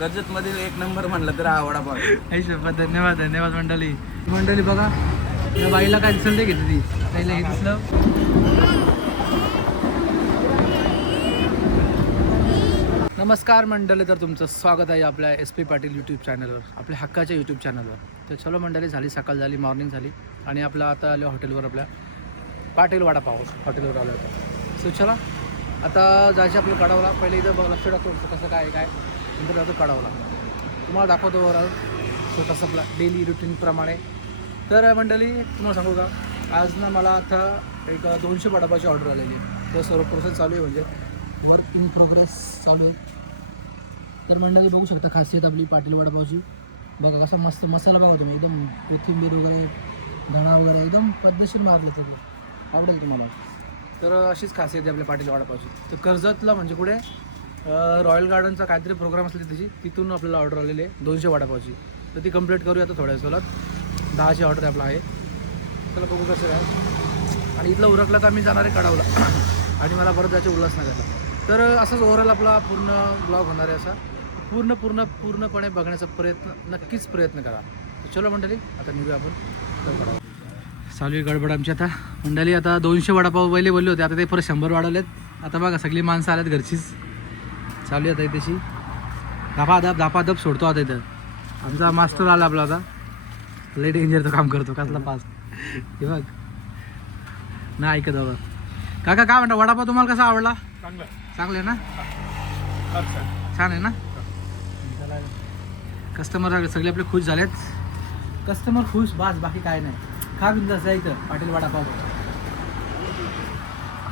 कर्जत मधील एक नंबर म्हणलं तर हा वडापाव आहे. शपथ. धन्यवाद धन्यवाद मंडळी. मंडळी बघा या बाईला काय दिसलं ते घेते ती त्याला हे दिसलं. नमस्कार मंडळी, तर तुमचं स्वागत आहे आपल्या SP पाटील यूट्यूब चॅनलवर, आपल्या हक्काच्या यूट्यूब चॅनलवर. तर चलो मंडळी, झाली सकाळ, झाली मॉर्निंग झाली आणि आपलं आता आलो हॉटेलवर, आपल्या पाटील वडापाव हॉटेलवर आलो होतं. सो चला आता जायचं आपलं कडावला. पहिले इथं बघ लक्ष टाकतो कसं काय काय, नंतर जातो कडावला, तुम्हाला दाखवतो ओव्हरऑल छोटासा आपला डेली रुटीनप्रमाणे. तर मंडळी तुम्हाला सांगू का, आज ना मला आता एक 200 वडापावची ऑर्डर आलेली आहे. तर सर्व प्रोसेस चालू आहे, म्हणजे वर्क इन प्रोग्रेस चालू आहे. तर मंडळी बघू शकता खासियत आपली पाटील वडापावची. बघा कसा मस्त मसाला बघा तुम्ही, एकदम कोथिंबीर वगैरे धणा वगैरे एकदम पद्धतशीर मारलं तर आवडेल तुम्हाला. तर अशीच खासियत आहे आपल्या पाटील वडापावची. तर कर्जतला म्हणजे कुठे रॉयल गार्डनचा काहीतरी प्रोग्राम असले त्याची, तिथून आपल्याला ऑर्डर आलेली आहे 200 वडापावची. तर ती कंप्लीट करूया आता थोड्या दिवसात. 10ची ऑर्डर आपला आहे. चला बघू कसं काय. आणि इथलं उरकलं का मी जाणार आहे कडावला आणि मला परत जायचं उल्हासनगरला. तर असंच ओव्हरऑल आपला पूर्ण ब्लॉग होणार आहे. असा पूर्णपणे बघण्याचा नक्कीच प्रयत्न करा. तर चलो मंडळी, आता निघूया आपण कडावा. चालू आहे गडबड आमची आता मंडळी. आता 200 वडापाव पहिले बोलले होते, आता ते परत 100 वाढवलेत. आता बघा सगळी माणसं आल्यात घरचीच. चालू आहे आता इथेशी धापाधप सोडतो आता इथं. आमचा मास्टर आला आपला आता, लय डेंजरचं काम करतो कसला पास. हे बघ ना, ऐकत बाबा. काका काय म्हणता, वडापाव तुम्हाला कसा आवडला? चांगलं आहे ना, छान आहे ना. कस्टमर सगळे आपले खुश झालेत. कस्टमर खुश बास, बाकी काय नाही. खा बिंदास जायचं पाटील वडापाव.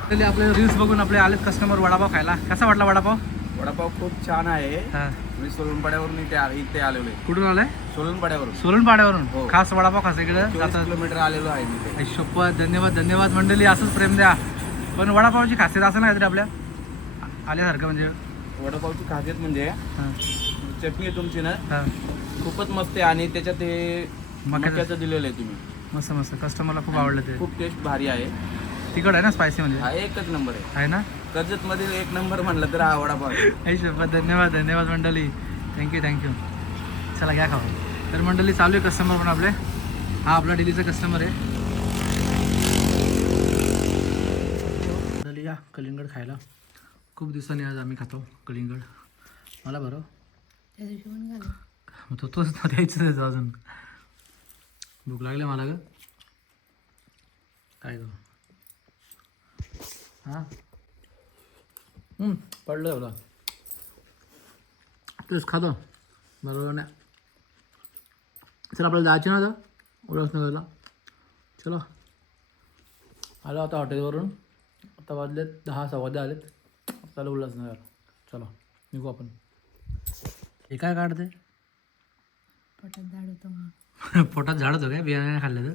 तरी आपले रील्स बघून आपले आलेत कस्टमर वडापाव खायला. कसा वाटला वडापाव? वडापाव खूप छान आहे. हां, मी सोलनपाड्यावरून इथे आलेलो आहे. कुठून आलाय? सोलनपाड्यावरून. सोलनपाड्यावरून हो. खास वडापाव खास इकडे 24 किलोमीटर आलेलो आहे मी इथे. शपथ. धन्यवाद मंडळी, असंच प्रेम द्या. पण वडापावची खासियत असं नाही तरी आपल्या आल्यासारखं, म्हणजे वडापावची खासियत म्हणजे हां चटणी तुमची ना हां खूपच मस्त आहे आणि त्याच्यात हे मक्याचं दिलेलं आहे तुम्ही. मस्त कस्टमरला खूप आवडलं ते. खूप टेस्ट भारी आहे. तिखट आहे ना, स्पायसी म्हणजे हा एकच नंबर आहे ना. कर्जत मधील एक नंबर म्हणलं तर हा वडापाव आहे. शपथ. धन्यवाद मंडळी, थँक्यू. चला घ्या खाऊ. तर मंडळी चालू आहे कस्टमर पण आपले. हा आपला डेलीचा कस्टमर आहे. मंडळी या कलिंगड खायला. खूप दिवसांनी आज आम्ही खातो कलिंगड. मला बरं मग तोच द्यायचं अजून. भूक लागली मला ग. काय करू. हां पडलं एवढं तेच खातो. बरोबर नाही. चल आपल्याला जायचं ना आता उल्हासनगरला. चलो आलो आता हॉटेलवरून. आता वाजलेत 10 सव्वा 10 आलेत. चला उल्हासनगर. चलो निघू आपण. हे काय काढते? पोटात झाड होतं. पोटात झाड होतं काय बियाणे खाल्लं तर?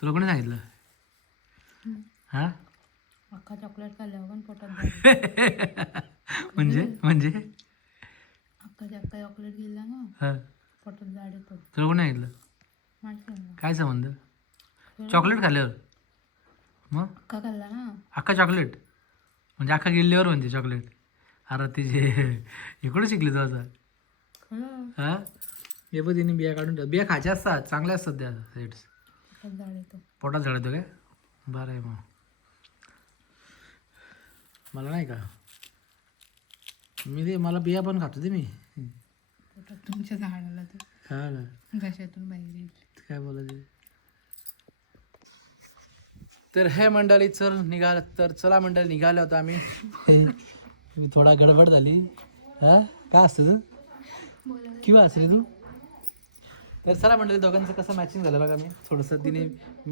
तुला कोणी सांगितलं? हां अख्खा चॉकलेट खाल्ल्यावर पण पोटात झाड. म्हणजे अख्खा चॉकलेट गेला ना, हां पोटात झाड येतं. तुला कोणी सांगितलं? माहिती काय संबंध? चॉकलेट खाल्ल्यावर मग अख्खा खाल्ला ना. अख्खा चॉकलेट म्हणजे अख्खा गिल्लीवर म्हणते चॉकलेट? अरे तिचे इकडं शिकली तू आता. खरं हां हे पण तिने बिया काढून ठेव. बिया खायच्या असतात, चांगल्या असतात त्या सेट्स. पोटात झाड येतं. पोटात झाड येतो काय? बरं आहे. मग मला नाही का, मला बिया पण खातो ते मी. पोटात तुमच्या झाडाला तर हा ना, घशातून बाहेर येईल. काय बोलायचं. तर हे मंडळी चला मंडळी निघालो होतो आम्ही. मी थोडा गडबड झाली. हा काय असतं तू किंवा असं रे तू. तर चला मंडळी दोघांचं कसं मॅचिंग झालं बघा. मी थोडंसं तिने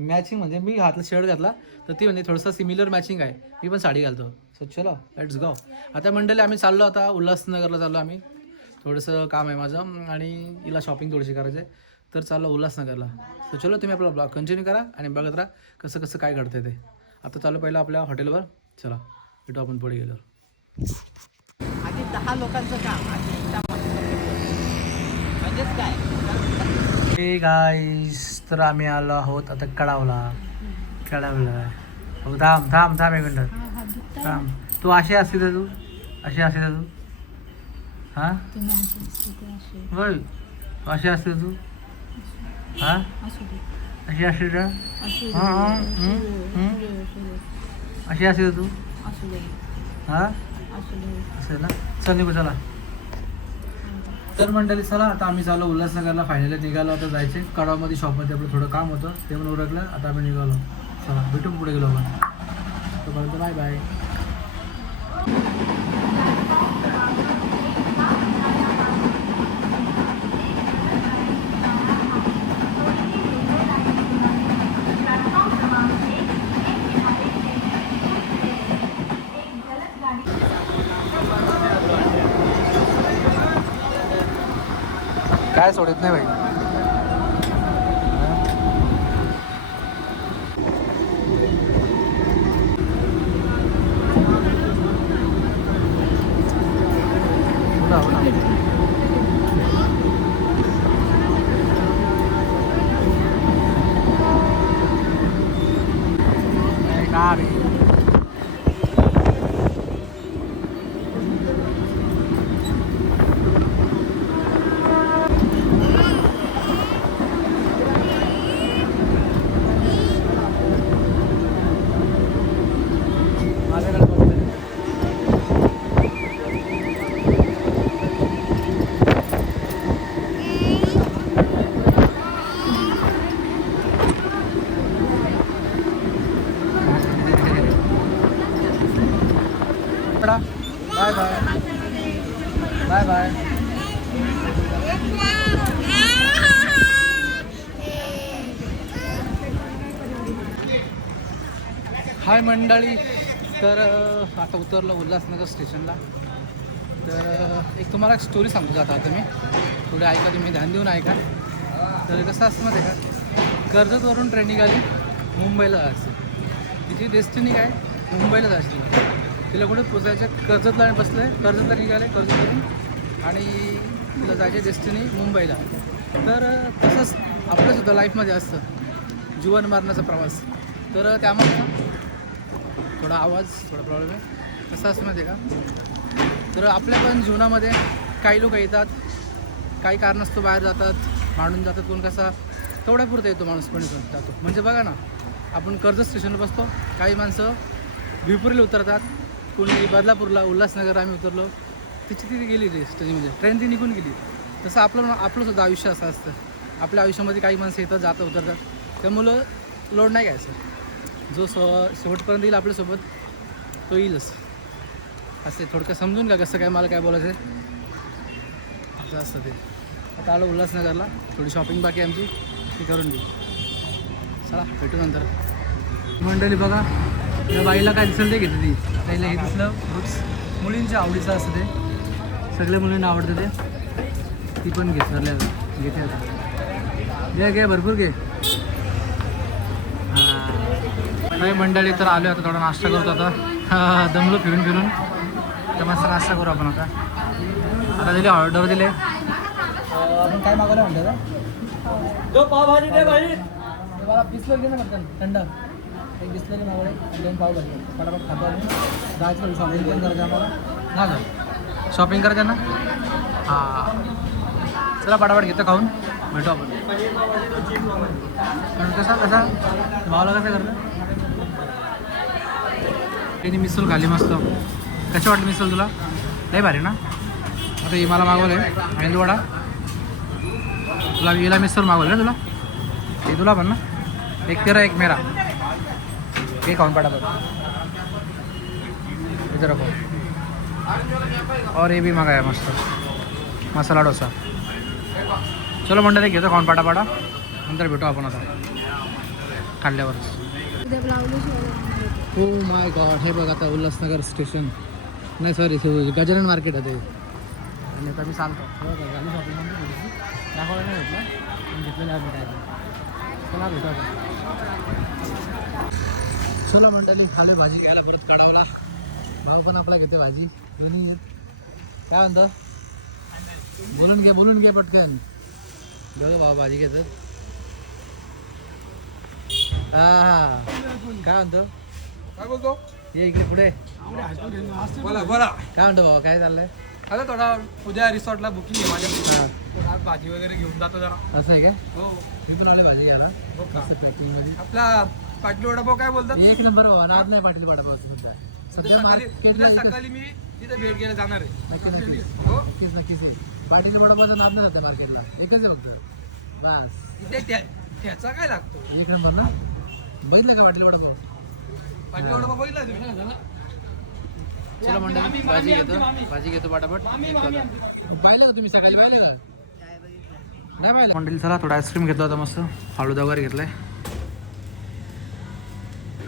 मॅचिंग म्हणजे मी घातलं शर्ट घातला तर ती म्हणजे थोडंसं सिमिलर मॅचिंग आहे. मी पण साडी घालतो. सो चलो लेट्स गो. आता मंडळी आम्ही चाललो आता उल्हासनगरला चाललो आम्ही. थोडंसं काम आहे माझं आणि हिला शॉपिंग थोडीशी करायचं आहे. तर चाललो उल्हासनगरला. तर चलो तुम्ही आपला ब्लॉग कंटिन्यू करा आणि बघत राहा कसं काय घडतं ते. आता चालू पहिलं आपल्या हॉटेलवर. चला भेटू आपण पुढे गेल्यावर. आधी 10 लोकांचं काम म्हणजेच काय. हे गाईस, तर आम्ही आलो आहोत आता कडावला. हो थांब एक मिनिट थांब. तू अशी असते तर तू हा तुम्ही अशी दिसते ते अशी होय अशी असते तू हा असू दे अशी असते का असू हा, हा, दे अशी असते तू असू दे हा असू दे असेल ना चल निघू चला. तर मंडळी चला आता आम्ही चालू उल्हासनगरला फायनली निघालो. आता जायचे कडावमध्ये शॉपमध्ये आपलं थोडं काम होतं ते पण उरकलं. आता आम्ही निघालो. चला भेटू पुढे गेलो आपण तोपर्यंत बाय बाय. काय सोडत नाही भाई. Bye bye bye bye. Hi मंडळी. तर आता उतरलं उल्हासनगर स्टेशनला. तर एक तुम्हाला एक स्टोरी सांगतो आता मी थोडी ऐका तुम्ही ध्यान देऊन ऐका. तर कसं असतं माहिती आहे का कर्जतवरून ट्रेन निघाली मुंबईला जायचं. तिची डेस्टिनी काय मुंबईला जायची. तिला कुठे पोचायचं कर्जतला बसले कर्जतला निघाले कर्जतवरून आणि तिला जायचे डेस्टिनी मुंबईला. तर तसंच आपल्यासुद्धा लाईफमध्ये असतं जीवन मारण्याचा प्रवास. तर त्यामध्ये थोडा आवाज थोडा प्रॉब्लेम आहे. कसं असं माहिती आहे का तर आपल्या पण जीवनामध्ये काही लोक येतात काही कारणास्तव बाहेर जातात मांडून जातात. कोण कसा तेवढ्यापुरता येतो माणूस पण जातो. म्हणजे बघा ना आपण कर्जत स्टेशनला बसतो काही माणसं भिपुरीला उतरतात कोणी बदलापूरला उल्हासनगर आम्ही उतरलो तिची तिथे गेली स्टेशनमध्ये ट्रेन ती निघून गेली. तसं आपलंसुद्धा आयुष्य असं असतं. आपल्या आयुष्यामध्ये काही माणसं येतात जातात उतरतात त्यामुळं लोड नाही घ्यायचं. जो शेवटपर्यंत येईल आपल्यासोबत तो येईलच. असं थोडक्यात समजून का कसं काय मला काय बोलायचं आहे असं असतं ते. आता आलो उल्हासनगरला थोडी शॉपिंग बाकी आमची ती करून घेऊ. चला भेटू नंतर. मंडळी बघा या बाईला काय दिसेल ते घेते. ती त्याला हे दिसलं फ्रुट्स मुलींच्या आवडीचं असतं ते सगळ्या मुलींना आवडतं ते. ती पण घेतल्या घेते आता घे भरपूर घे. नाही मंडळी तर आलो आता थोडा नाश्ता करतो. आता दमलो फिरून फिरून तर मस्त नाश्ता करू आपण. आता दिले ऑर्डर दिले. आपण काय मागवलं म्हणतो पावभाजी दे भाई. मला बिस्लरी घे ना म्हटलं थंड एक बिस्लरी मागवले 2 पावभाजी पटापट खातो. जायचं शॉपिंग पण करायचं आम्हाला ना गं शॉपिंग करायचं ना. हां चला पटापट घेतो खाऊन भेटू आपण. पण कसा भावाला कसं करतं त्यांनी मिसल खाली मस्त. कशी वाटली मिसल तुला लय भारी ना. आता ही मला मागवलं आहे मेंदूवडा. तुला हिला मिसल मागवलं ना तुला हे तुला पण ना. एक तेरा एक मेरा हे खाऊन पटापट इधर रखो. और ये भी मागाया मस्त मसाला डोसा. चलो मंडळी घेतो खाऊन पाटापाटा नंतर भेटू आपण आता खाल्ल्यावरच. हो माय गॉड हे बघ आता उल्हासनगर स्टेशन नाही सॉरी गजानन मार्केट आहे ते. आणि आता मी सांगतो हो का झाली शॉपिंग म्हणजे थोडीशी दाखवायला नाही भेटलं पण घेतलेलं आहे काय. चला भेटू आता. चला मंडळी आले भाजी घ्यायला परत कडावला. भाव पण आपला घेते भाजी दोन्ही आहेत. काय म्हणतं बोलून घे पटकन. बघा भाऊ भाजी घेतात. हा काय म्हणतो काय बोलतो ये इकडे पुढे बोला बोला. काय म्हणतो भाऊ काय चाललंय आता थोडा उद्या रिसॉर्टला बुकिंग आहे माझ्या हां थोडा भाजी वगैरे घेऊन जातो जरा. असं आहे काय हो मी पण आले भाजी घ्यायला हो का? मस्त पॅकिंगमध्ये आपला पाटील वडापाव काय बोलतात? एक नंबर बाबा नाद नाही पाटील वडापाव सध्या सध्या मार्केटला उद्या सकाळी मी तिथे भेट घ्यायला जाणार आहे. नक्कीच हो नक्कीच आहे पाटील वडापावचा नाद नाही सध्या मार्केटला एकच आहे फक्त बस इथे त्याचा काय लागतो? एक नंबर ना बघितलं का पाटील वडापाव पाटील वडापाव बघितला तुम्ही? चला मंडळी भाजी घेतो पटापट पाहिलं का तुम्ही सकाळी पाहिलं का नाही पाहिलं मंडळी चला थोडा आईस्क्रीम घेतला होता मस्त फालुदा वगैरे घेतलाय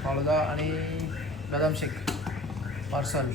फालुदा आणि बदाम शेक पार्सल